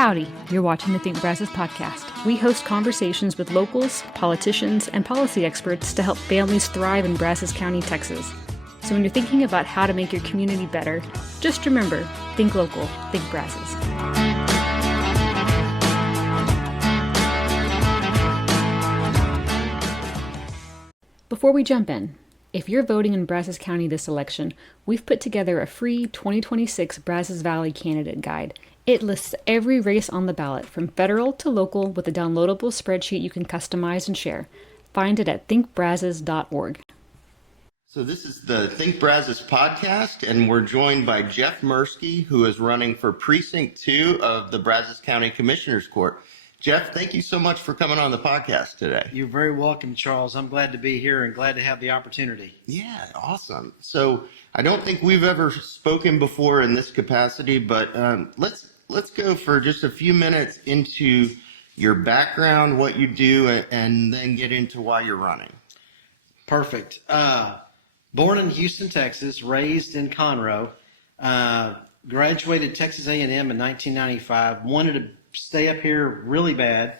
Howdy, you're watching the Think Brazos podcast. We host conversations with locals, politicians, and policy experts to help families thrive in Brazos County, Texas. So when you're thinking about how to make your community better, just remember, think local, think Brazos. Before we jump in, if you're voting in Brazos County this election, we've put together a free 2026 Brazos Valley candidate guide. It lists every race on the ballot, from federal to local, with a downloadable spreadsheet you can customize and share. Find it at thinkbrazos.org. So this is the Think Brazos podcast, and we're joined by Jeff Murski, who is running for Precinct 2 of the Brazos County Commissioner's Court. Jeff, thank you so much for coming on the podcast today. You're very welcome, Charles. I'm glad to be here and glad to have the opportunity. Yeah, awesome. So I don't think we've ever spoken before in this capacity, but let's go for just a few minutes into your background, what you do, and then get into why you're running. Perfect. Born in Houston, Texas, raised in Conroe, graduated Texas A&M in 1995, wanted to stay up here really bad,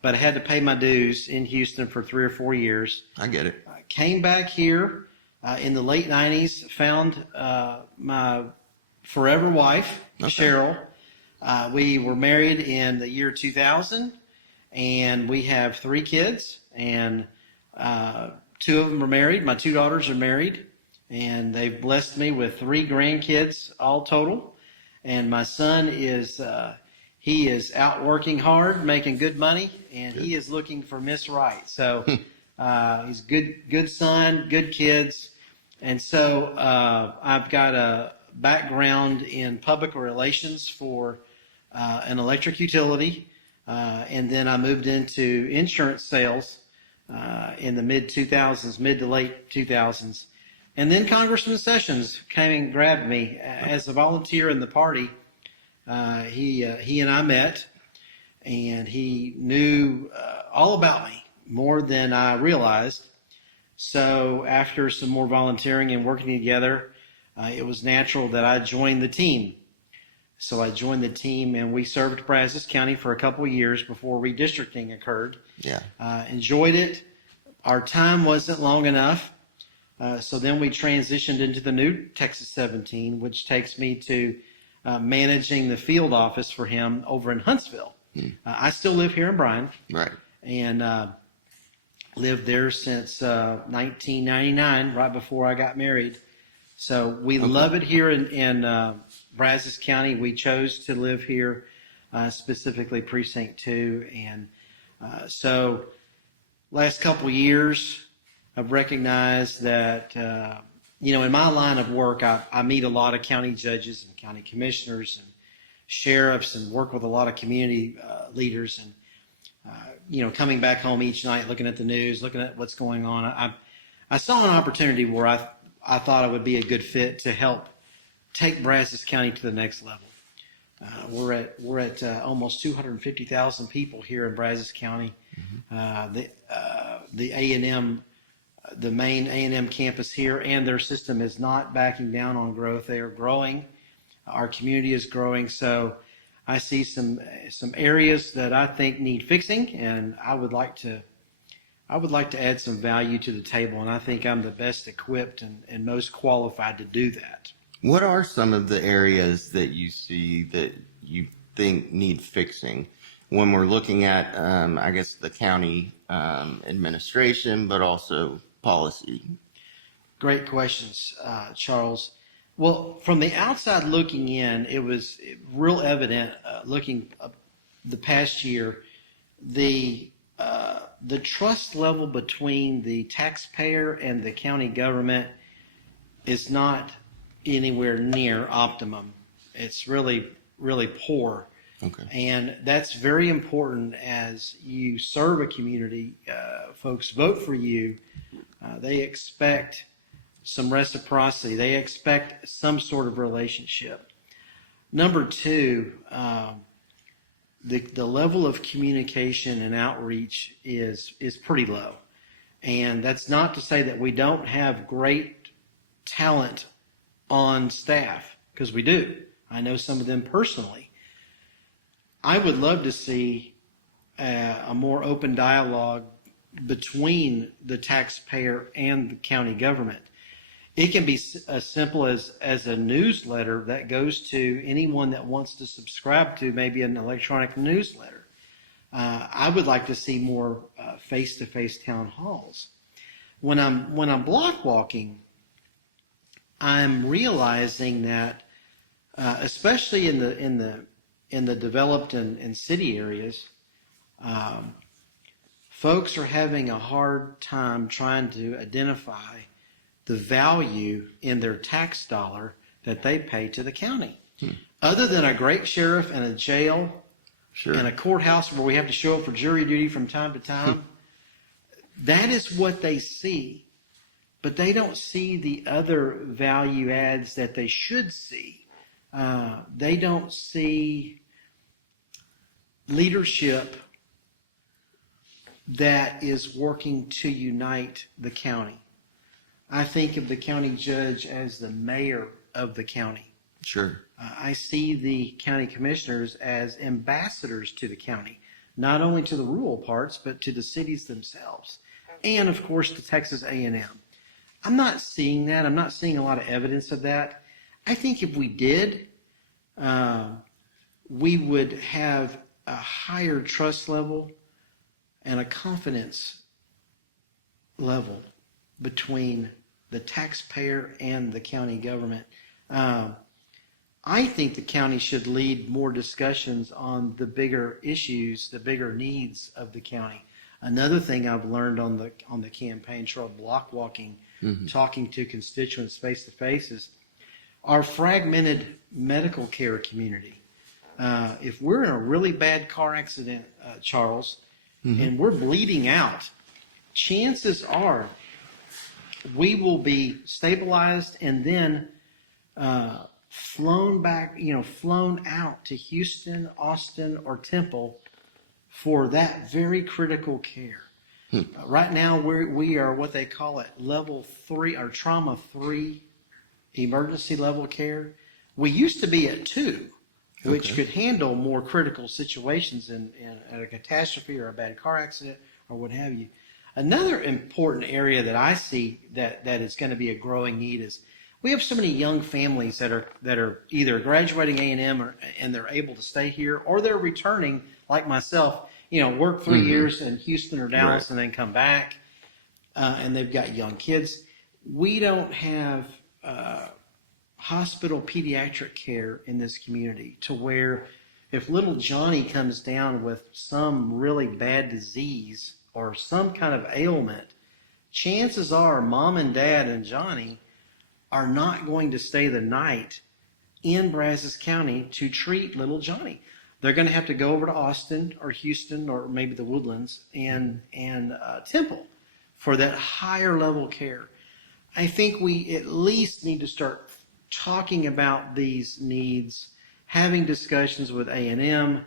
but I had to pay my dues in Houston for 3 or 4 years. I get it. I came back here in the late 90s, found my forever wife, okay, Cheryl. We were married in the year 2000, and we have 3 kids, and 2 of them are married. My 2 daughters are married, and they've blessed me with 3 grandkids all total. And my son is he is out working hard, making good money, and he is looking for Miss Right. So he's good son, good kids. And so I've got a background in public relations for an electric utility, and then I moved into insurance sales in the mid to late 2000s. And then Congressman Sessions came and grabbed me as a volunteer in the party. He and I met, and he knew all about me, more than I realized. So after some more volunteering and working together, it was natural that I joined the team. So I joined the team, and we served Brazos County for a couple of years before redistricting occurred. Yeah. Enjoyed it. Our time wasn't long enough. So then we transitioned into the new Texas 17, which takes me to managing the field office for him over in Huntsville. I still live here in Bryan. Right. And lived there since 1999, right before I got married. So we love it here in Brazos County. We chose to live here, specifically Precinct 2. And so last couple of years, I've recognized that, in my line of work, I meet a lot of county judges and county commissioners and sheriffs and work with a lot of community leaders. And, coming back home each night, looking at the news, looking at what's going on, I saw an opportunity where I thought I would be a good fit to help take Brazos County to the next level. We're at almost 250,000 people here in Brazos County. The A&M, the main A&M campus here, and their system is not backing down on growth. They are growing. Our community is growing. So I see some areas that I think need fixing, and I would like to add some value to the table, and I think I'm the best equipped and most qualified to do that. What are some of the areas that you see that you think need fixing when we're looking at, the county administration, but also policy? Great questions, Charles. Well, from the outside looking in, it was real evident looking the past year, the trust level between the taxpayer and the county government is not anywhere near optimum. It's really, really poor. Okay. And that's very important as you serve a community. Folks vote for you. They expect some reciprocity. They expect some sort of relationship. Number 2, the level of communication and outreach is pretty low. And that's not to say that we don't have great talent on staff, because we do. I know some of them personally. I would love to see a more open dialogue between the taxpayer and the county government. It can be as simple as a newsletter that goes to anyone that wants to subscribe to maybe an electronic newsletter. I would like to see more face-to-face town halls. When I'm block walking, I'm realizing that, especially in the developed and city areas, folks are having a hard time trying to identify the value in their tax dollar that they pay to the county. Other than a great sheriff and a jail and a courthouse where we have to show up for jury duty from time to time, that is what they see. But they don't see the other value adds that they should see. They don't see leadership that is working to unite the county. I think of the county judge as the mayor of the county. Sure. I see the county commissioners as ambassadors to the county, not only to the rural parts, but to the cities themselves. And of course, to Texas A&M. I'm not seeing that. I'm not seeing a lot of evidence of that. I think if we did, we would have a higher trust level and a confidence level between the taxpayer and the county government. I think the county should lead more discussions on the bigger issues, the bigger needs of the county. Another thing I've learned on the campaign trail, block walking, talking to constituents face to face, is our fragmented medical care community. If we're in a really bad car accident, Charles, and we're bleeding out, chances are we will be stabilized and then flown out to Houston, Austin, or Temple for that very critical care. Right now, we are what they call it level 3 or trauma 3 emergency level care. We used to be at 2, which could handle more critical situations in a catastrophe or a bad car accident or what have you. Another important area that I see that is going to be a growing need is we have so many young families that are either graduating A&M and they're able to stay here, or they're returning like myself, work 3 years in Houston or Dallas and then come back, and they've got young kids. We don't have hospital pediatric care in this community to where if little Johnny comes down with some really bad disease or some kind of ailment, chances are mom and dad and Johnny are not going to stay the night in Brazos County to treat little Johnny. They're going to have to go over to Austin or Houston or maybe the Woodlands and Temple for that higher level care. I think we at least need to start talking about these needs, having discussions with A&M,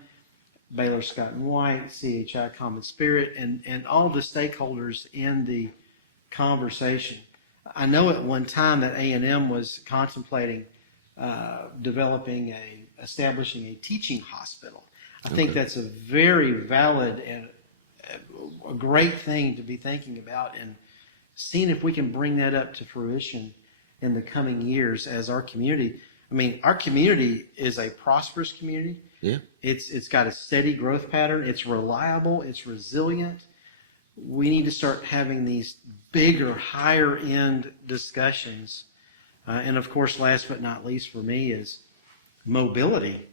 Baylor Scott and White, CHI Common Spirit, and all the stakeholders in the conversation. I know at one time that A&M was contemplating establishing a teaching hospital. I think that's a very valid and a great thing to be thinking about, and seeing if we can bring that up to fruition in the coming years as our community. Our community is a prosperous community. Yeah. It's got a steady growth pattern. It's reliable. It's resilient. We need to start having these bigger, higher end discussions. And of course, last but not least for me is mobility.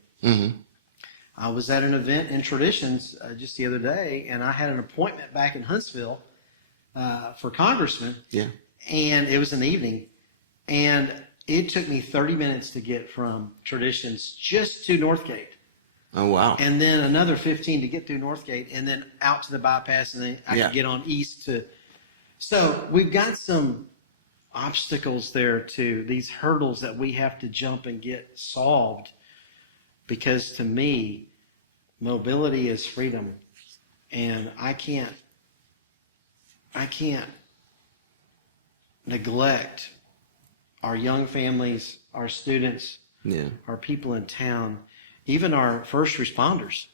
I was at an event in Traditions just the other day, and I had an appointment back in Huntsville for Congressman. Yeah. And it was in the evening. And it took me 30 minutes to get from Traditions just to Northgate. Oh, wow. And then another 15 to get through Northgate, and then out to the bypass, and then I could get on east to. So we've got some obstacles there to these hurdles that we have to jump and get solved, because to me, mobility is freedom. And I can't neglect our young families, our students, our people in town, even our first responders.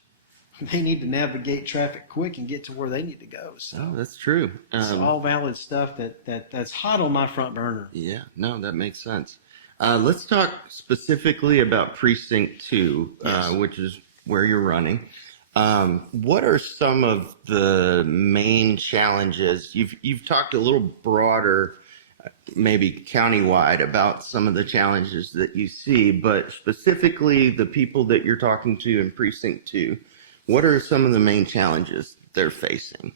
they need to navigate traffic quick and get to where they need to go. So Oh, that's true. it's all valid stuff that's hot on my front burner. Yeah, no, that makes sense. Let's talk specifically about Precinct 2, Yes. which is where you're running. What are some of the main challenges? You've talked a little broader, maybe countywide, about some of the challenges that you see, but specifically the people that you're talking to in Precinct 2, what are some of the main challenges they're facing?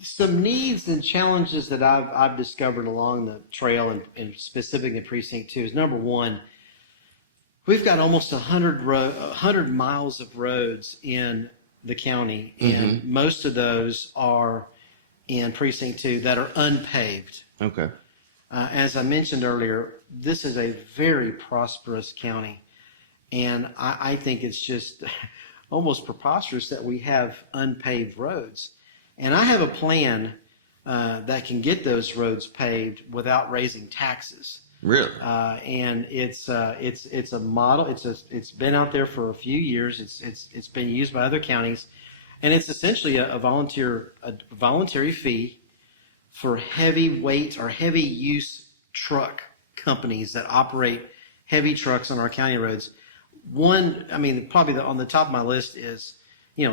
Some needs and challenges that I've discovered along the trail and specifically in Precinct 2 is, number one, we've got almost 100 miles of roads in the county, and most of those are in Precinct 2 that are unpaved. Okay. As I mentioned earlier, this is a very prosperous county, and I think it's just almost preposterous that we have unpaved roads. And I have a plan that can get those roads paved without raising taxes. Really? And it's a model. It's been out there for a few years. It's been used by other counties, and it's essentially a voluntary fee for heavy weight or heavy use truck companies that operate heavy trucks on our county roads. One, I mean, probably on the top of my list is,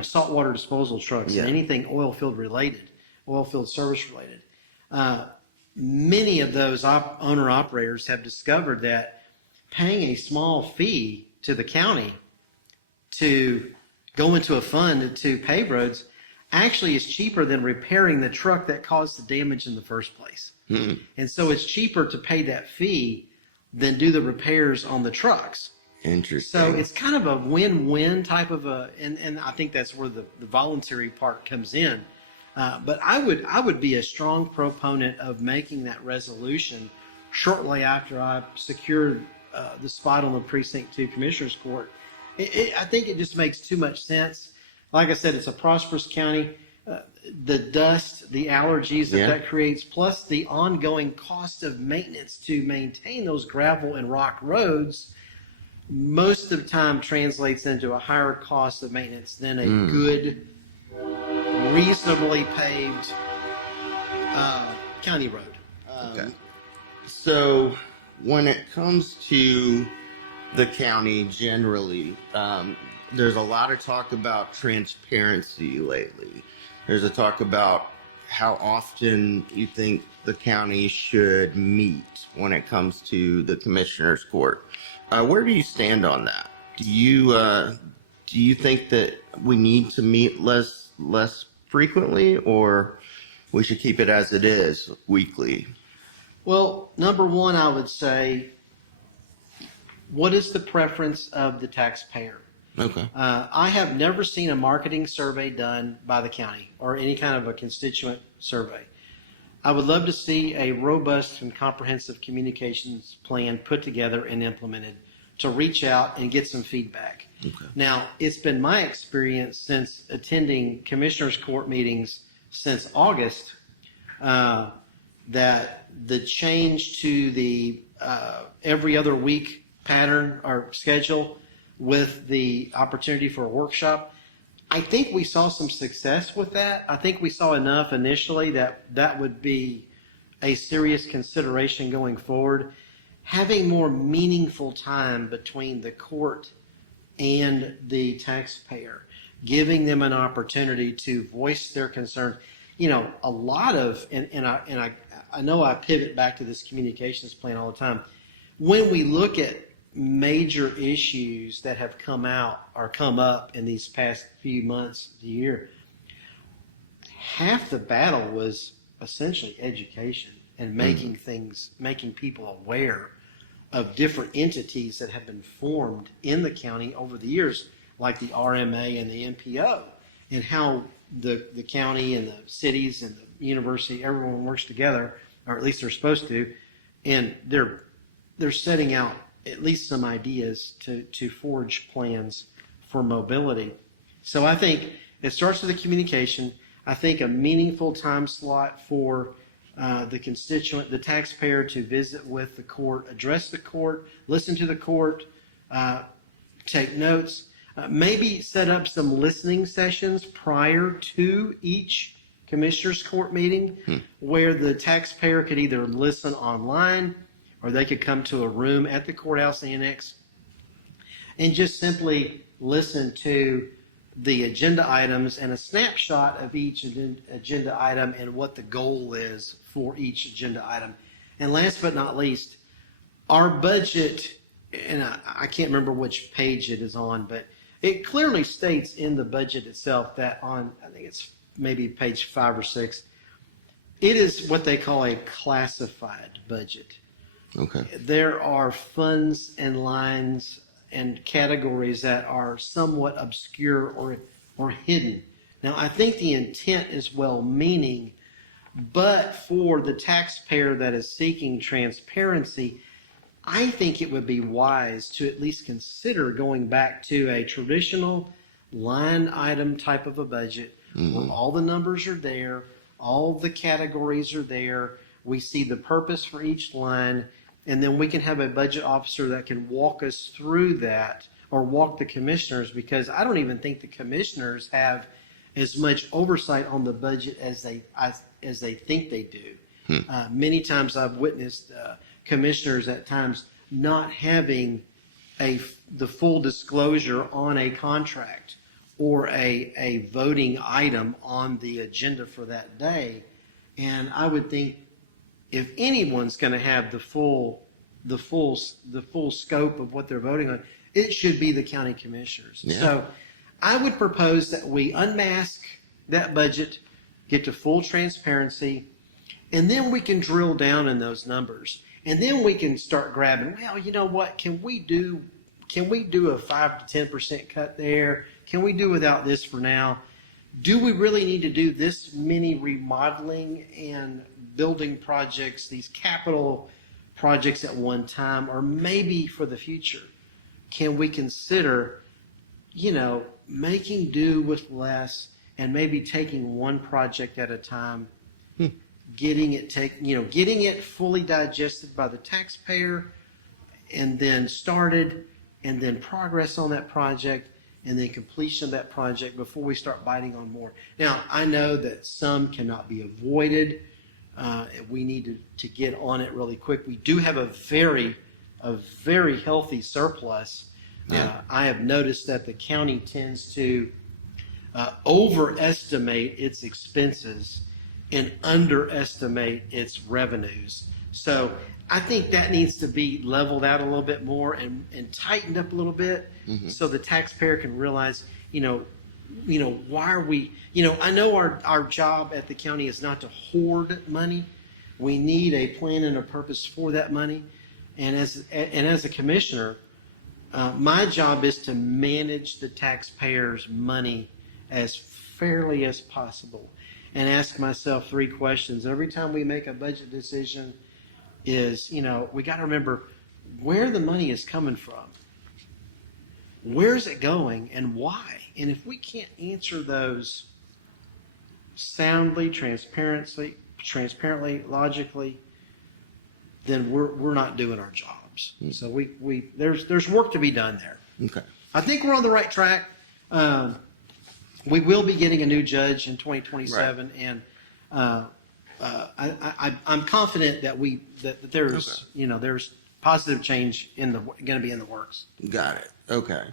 saltwater disposal trucks and anything oil field service related. Many of those owner operators have discovered that paying a small fee to the county to go into a fund to pave roads actually is cheaper than repairing the truck that caused the damage in the first place. Mm-hmm. And so it's cheaper to pay that fee than do the repairs on the trucks. Interesting. So it's kind of a win-win type of and I think that's where the voluntary part comes in. But I would be a strong proponent of making that resolution shortly after I secured the spot on the Precinct 2 Commissioner's Court. I think it just makes too much sense. Like I said, it's a prosperous county. The dust, the allergies that creates, plus the ongoing cost of maintenance to maintain those gravel and rock roads, most of the time translates into a higher cost of maintenance than a good, reasonably paved county road. Okay. So when it comes to the county generally, there's a lot of talk about transparency lately. There's a talk about how often you think the county should meet when it comes to the Commissioner's Court. Where do you stand on that? Do you think that we need to meet less frequently, or we should keep it as it is, weekly? Well, number one, I would say, what is the preference of the taxpayer? Okay. I have never seen a marketing survey done by the county or any kind of a constituent survey. I would love to see a robust and comprehensive communications plan put together and implemented to reach out and get some feedback. Okay. Now, it's been my experience since attending Commissioners Court meetings since August that the change to the every other week pattern or schedule with the opportunity for a workshop, I think we saw some success with that. I think we saw enough initially that would be a serious consideration going forward. Having more meaningful time between the court and the taxpayer, giving them an opportunity to voice their concern. A lot of, and I know I pivot back to this communications plan all the time. When we look at major issues that have come up in these past few months, the year, half the battle was essentially education and making people aware of different entities that have been formed in the county over the years, like the RMA and the NPO, and how the county and the cities and the university, everyone works together, or at least they're supposed to, and they're setting out at least some ideas to forge plans for mobility. So I think it starts with the communication. I think a meaningful time slot for the taxpayer to visit with the court, address the court, listen to the court, take notes. Maybe set up some listening sessions prior to each commissioners court meeting where the taxpayer could either listen online or they could come to a room at the courthouse annex and just simply listen to the agenda items and a snapshot of each agenda item and what the goal is for each agenda item. And last but not least, our budget, and I can't remember which page it is on, but it clearly states in the budget itself that on, I think it's maybe page 5 or 6, it is what they call a classified budget. Okay. There are funds and lines and categories that are somewhat obscure or hidden. Now, I think the intent is well-meaning, but for the taxpayer that is seeking transparency, I think it would be wise to at least consider going back to a traditional line item type of a budget where all the numbers are there, all the categories are there, we see the purpose for each line, and then we can have a budget officer that can walk us through that or walk the commissioners, because I don't even think the commissioners have as much oversight on the budget as they think they do. Many times I've witnessed commissioners at times not having the full disclosure on a contract or a voting item on the agenda for that day. And I would think if anyone's going to have the full scope of what they're voting on, it should be the county commissioners. Yeah. So I would propose that we unmask that budget, get to full transparency, and then we can drill down in those numbers. And then we can start grabbing, well, you know what, can we do a 5 to 10% cut there? Can we do without this for now? Do we really need to do this many remodeling and building projects, these capital projects at one time? Or maybe for the future, can we consider, making do with less and maybe taking one project at a time, getting it fully digested by the taxpayer, and then started, and then progress on that project, and then completion of that project before we start biting on more. Now, I know that some cannot be avoided. We need to get on it really quick. We do have a very healthy surplus. I have noticed that the county tends to overestimate its expenses and underestimate its revenues. So I think that needs to be leveled out a little bit more and tightened up a little bit, so the taxpayer can realize, why are we, I know our job at the county is not to hoard money. We need a plan and a purpose for that money. And as a commissioner, my job is to manage the taxpayers' money as fairly as possible and ask myself 3 questions every time we make a budget decision is, we got to remember where the money is coming from. Where's it going and why? And if we can't answer those soundly, transparently, logically, then we're not doing our jobs. So there's work to be done there. Okay. I think we're on the right track. We will be getting a new judge in 2027, right. And I'm confident that there's there's positive change going to be in the works. Got it. Okay.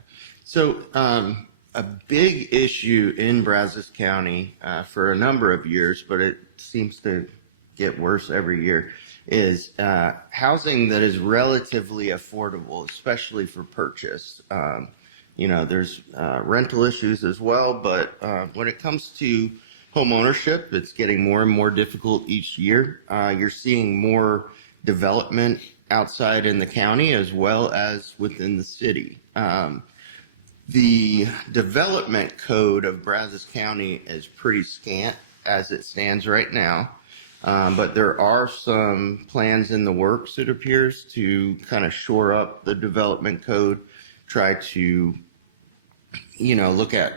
So a big issue in Brazos County for a number of years, but it seems to get worse every year, is housing that is relatively affordable, especially for purchase. There's rental issues as well, but when it comes to home ownership, it's getting more and more difficult each year. You're seeing more development outside in the county as well as within the city. The development code of Brazos County is pretty scant as it stands right now. But there are some plans in the works, it appears, to kind of shore up the development code, try to, look at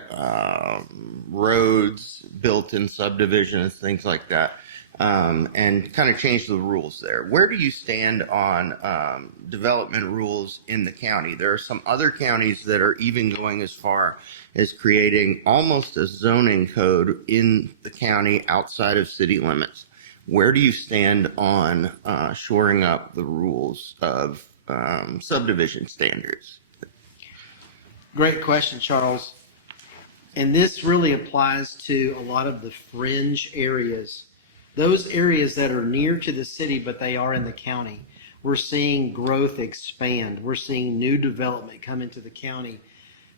roads built in subdivisions, things like that. and kind of change the rules there. Where do you stand on development rules in the county? There are some other counties that are even going as far as creating almost a zoning code in the county outside of city limits. Where do you stand on shoring up the rules of subdivision standards? Great question, Charles. And this really applies to a lot of the fringe areas, those areas that are near to the city, but they are in the county. We're seeing growth expand. We're seeing new development come into the county.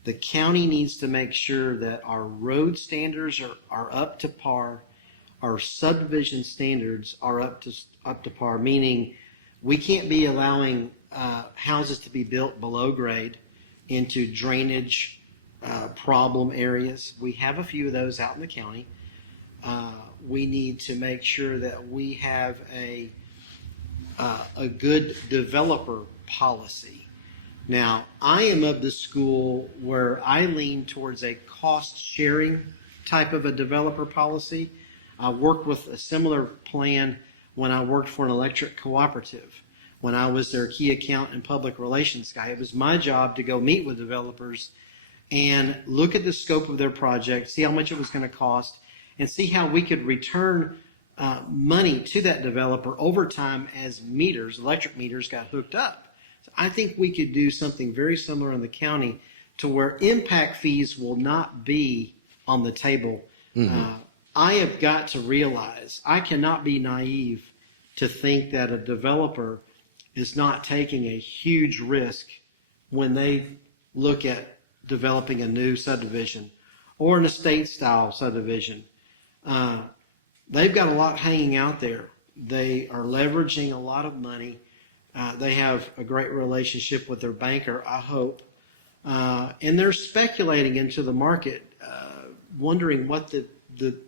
The county needs to make sure that our road standards are up to par. Our subdivision standards are up to par, meaning we can't be allowing houses to be built below grade into drainage problem areas. We have a few of those out in the county. We need to make sure that we have a good developer policy. Now, I am of the school where I lean towards a cost sharing type of a developer policy. I worked with a similar plan when I worked for an electric cooperative. When I was their key account and public relations guy, it was my job to go meet with developers and look at the scope of their project, see how much it was going to cost, and see how we could return money to that developer over time as electric meters got hooked up. So I think we could do something very similar in the county to where impact fees will not be on the table. Mm-hmm. I have got to realize I cannot be naive to think that a developer is not taking a huge risk when they look at developing a new subdivision or an estate style subdivision. They've got a lot hanging out there. They are leveraging a lot of money. They have a great relationship with their banker, I hope. And they're speculating into the market, wondering what the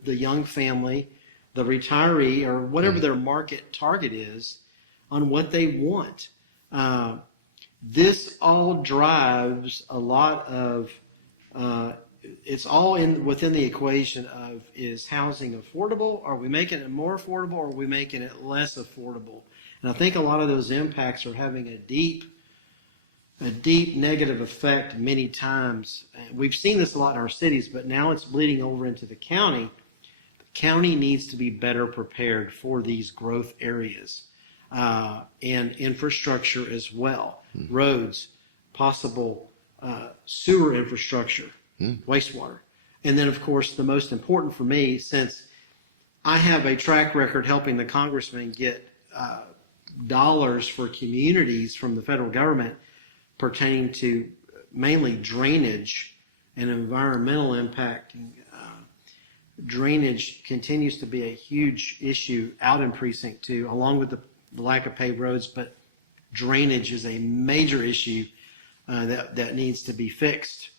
young family, the retiree, or whatever their market target is on what they want. This all drives a lot of, it's all within the equation of, is housing affordable? Are we making it more affordable, or are we making it less affordable? And I think a lot of those impacts are having a deep negative effect many times. We've seen this a lot in our cities, but now it's bleeding over into the county. The county needs to be better prepared for these growth areas. And infrastructure as well, roads, possible sewer infrastructure, wastewater. And then, of course, the most important for me, since I have a track record helping the congressman get dollars for communities from the federal government pertaining to mainly drainage and environmental impact. Drainage continues to be a huge issue out in Precinct 2, along with the lack of paved roads, but drainage is a major issue that needs to be fixed.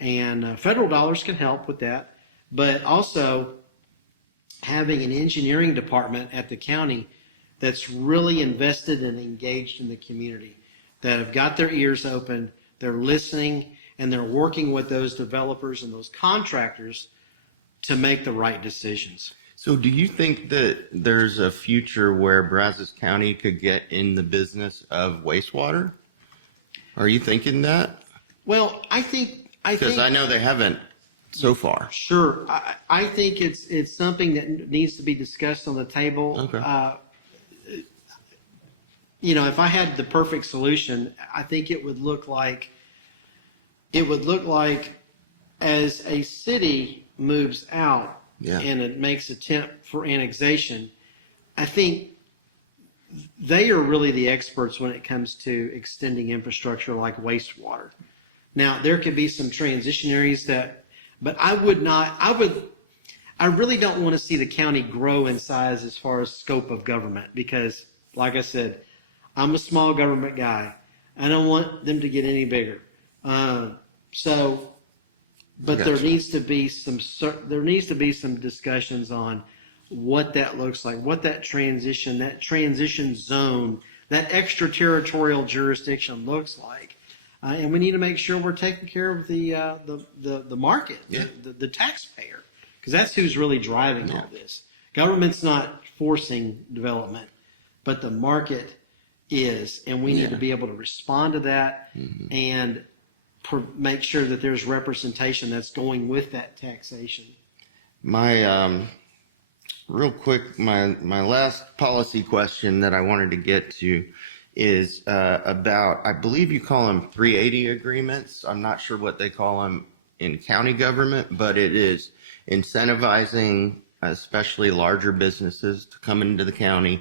And federal dollars can help with that, but also having an engineering department at the county that's really invested and engaged in the community, that have got their ears open, they're listening, and they're working with those developers and those contractors to make the right decisions. So do you think that there's a future where Brazos County could get in the business of wastewater? Are you thinking that? Well, I think because I know they haven't so far. Sure. I think it's something that needs to be discussed on the table. Okay. If I had the perfect solution, I think it would look like as a city moves out, and it makes attempt for annexation, I think they are really the experts when it comes to extending infrastructure like wastewater. Now, there could be some transition areas but I really don't want to see the county grow in size as far as scope of government, because, like I said, I'm a small government guy. I don't want them to get any bigger. But Gotcha. there needs to be some discussions on what that looks like, what that transition zone, that extraterritorial jurisdiction looks like. And we need to make sure we're taking care of the market, the taxpayer, because that's who's really driving all this. Government's not forcing development, but the market is, and we need to be able to respond to that and make sure that there's representation that's going with that taxation. My real quick, my last policy question that I wanted to get to is about, I believe you call them 380 agreements. I'm not sure what they call them in county government, but it is incentivizing especially larger businesses to come into the county,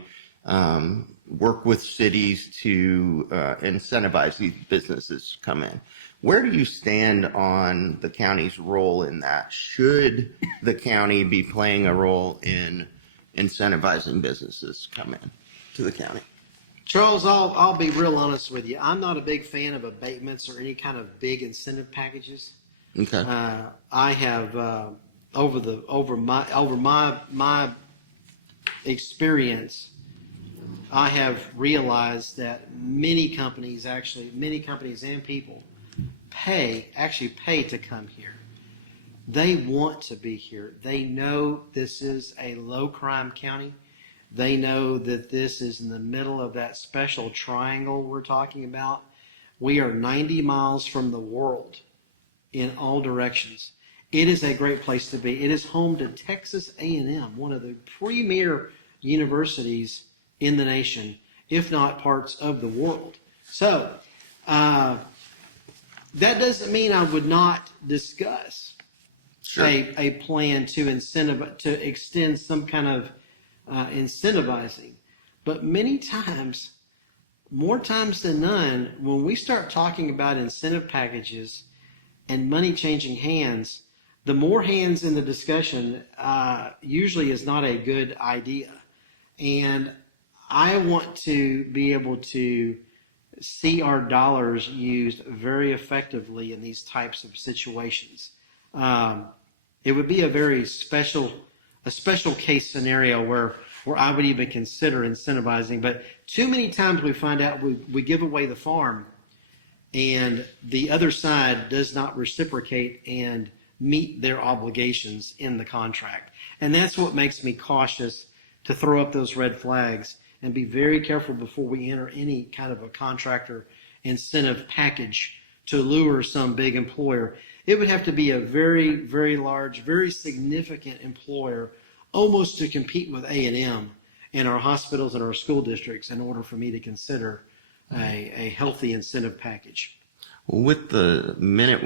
work with cities to incentivize these businesses to come in. Where do you stand on the county's role in that? Should the county be playing a role in incentivizing businesses to come in to the county? Charles, I'll be real honest with you. I'm not a big fan of abatements or any kind of big incentive packages. Okay. I have over my experience, I have realized that many companies and people actually pay to come here. They want to be here. They know this is a low crime county. They know that this is in the middle of that special triangle we're talking about. We are 90 miles from the world in all directions. It is a great place to be. It is home to Texas A&M, one of the premier universities in the nation, if not parts of the world. So that doesn't mean I would not discuss a plan to extend some kind of incentivizing. But many times, more times than none, when we start talking about incentive packages and money changing hands, the more hands in the discussion usually is not a good idea. And I want to be able to see our dollars used very effectively in these types of situations. It would be a very special case scenario where I would even consider incentivizing. But too many times we find out we give away the farm and the other side does not reciprocate and meet their obligations in the contract. And that's what makes me cautious to throw up those red flags and be very careful before we enter any kind of a contractor incentive package to lure some big employer. It would have to be a very, very large, very significant employer almost to compete with A&M and our hospitals and our school districts in order for me to consider a healthy incentive package. Well, with the minute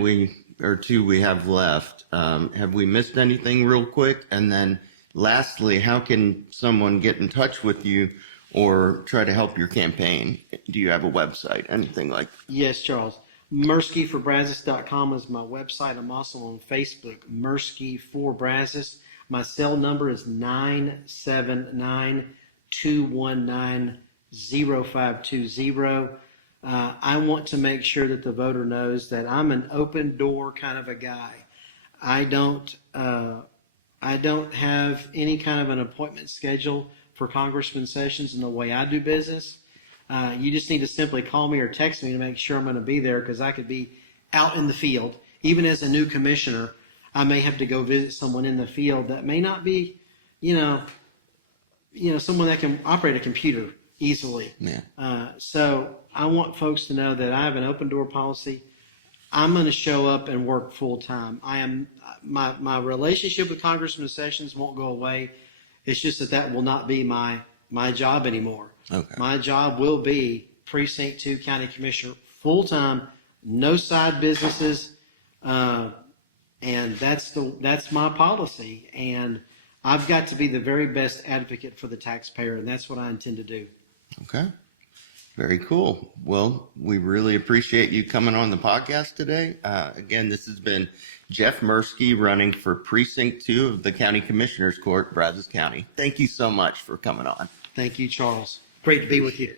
or two we have left, have we missed anything real quick? And then lastly, how can someone get in touch with you or try to help your campaign? Do you have a website, anything like that? Yes, Charles. MurskiForBrazos.com is my website. I'm also on Facebook, Murski for Brazos. My cell number is 979-219-0520. I want to make sure that the voter knows that I'm an open door kind of a guy. I don't have any kind of an appointment schedule for Congressman Sessions in the way I do business. You just need to simply call me or text me to make sure I'm going to be there, because I could be out in the field. Even as a new commissioner, I may have to go visit someone in the field that may not be, someone that can operate a computer easily. Yeah. So I want folks to know that I have an open door policy. I'm going to show up and work full time. My relationship with Congressman Sessions won't go away. It's just that will not be my job anymore. Okay. My job will be Precinct 2 County Commissioner full time, no side businesses, and that's my policy. And I've got to be the very best advocate for the taxpayer, and that's what I intend to do. Okay. Very cool. Well, we really appreciate you coming on the podcast today. Again, this has been Jeff Murski running for Precinct 2 of the County Commissioner's Court, Brazos County. Thank you so much for coming on. Thank you, Charles. Great to be with you.